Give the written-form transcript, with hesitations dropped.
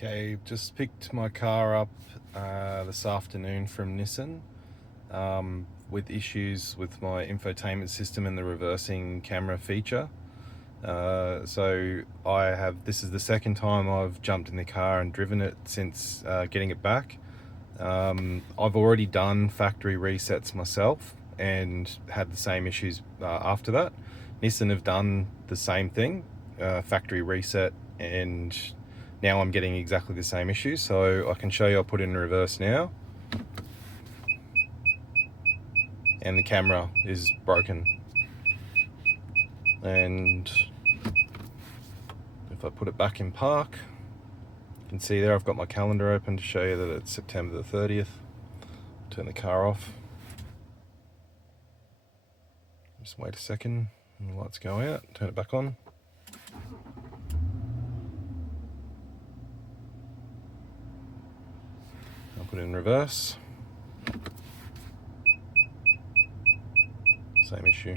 Okay, just picked my car up this afternoon from Nissan with issues with my infotainment system and the reversing camera feature. This is the second time I've jumped in the car and driven it since getting it back. I've already done factory resets myself and had the same issues after that. Nissan have done the same thing, factory reset, and now I'm getting exactly the same issue. So I can show you, I'll put it in reverse now. And the camera is broken. And if I put it back in park, you can see there I've got my calendar open to show you that it's September the 30th. Turn the car off. Just wait a second, and the lights go out, turn it back on. I'll put it in reverse. Same issue.